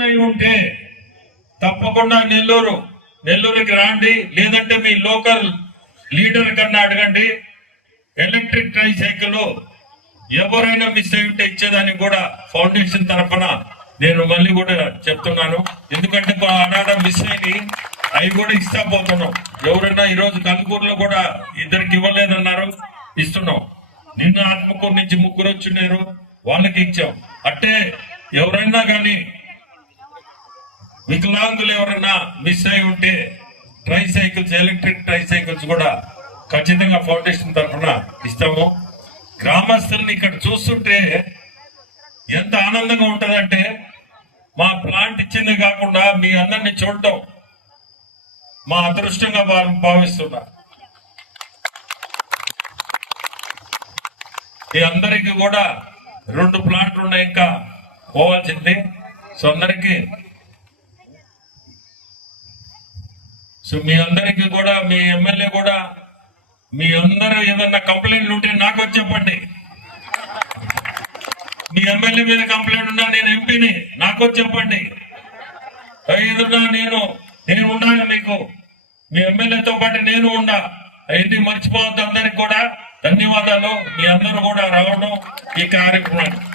అయి ఉంటే తప్పకుండా నెల్లూరు నెల్లూరుకి రాండి. లేదంటే మీ లోకల్ లీడర్ కన్నా అడగండి. ఎలక్ట్రిక్ ట్రైసైకిల్ ఎవరైనా మిస్ అయి ఉంటే ఇచ్చేదానికి కూడా ఫౌండేషన్ తరఫున నేను మళ్ళీ కూడా చెప్తున్నాను. ఎందుకంటే అనాడ మిస్ అయింది అవి కూడా ఇస్తా పోతున్నాం ఎవరైనా ఈరోజు రోజు కలుకూరులో కూడా ఇద్దరికి ఇవ్వలేదన్నారు. ఇస్తున్నాం. నిన్న ఆత్మకూరు నుంచి ముగ్గురు వచ్చిన్నారు వాళ్ళకి ఇచ్చాం. అంటే ఎవరైనా కానీ వికలాంగులు ఎవరైనా మిస్ అయి ఉంటే tricycles electric tricycles కూడా ఖచ్చితంగా ఫౌండేషన్ తరఫున ఇస్తాము. గ్రామస్తుల్ని ఇక్కడ చూస్తుంటే ఎంత ఆనందంగా ఉంటుందంటే మా ప్లాంట్ ఇచ్చింది కాకుండా మీ అందరిని చూడటం మా అదృష్టంగా భావిస్తున్నా. ఈ అందరికీ కూడా రెండు ప్లాంట్లు ఉన్నాయి ఇంకా పోవాల్సింది. సో అందరికి సో మీ అందరికి కూడా మీ ఎమ్మెల్యే కూడా మీ అందరూ ఏదన్నా కంప్లైంట్లు ఉంటే నాకు వచ్చి చెప్పండి. మీ ఎమ్మెల్యే మీద కంప్లైంట్ ఉన్నా నేను ఎంపీని నాకు వచ్చి చెప్పండి. ఏదన్నా నేను నేను ఉన్నాను మీకు. మీ ఎమ్మెల్యేతో పాటు నేను ఉన్నా. అవన్నీ మర్చిపోవద్దు అందరికి కూడా. ధన్యవాదాలు. మీ అందరూ కూడా రావడం ఈ కార్యక్రమానికి.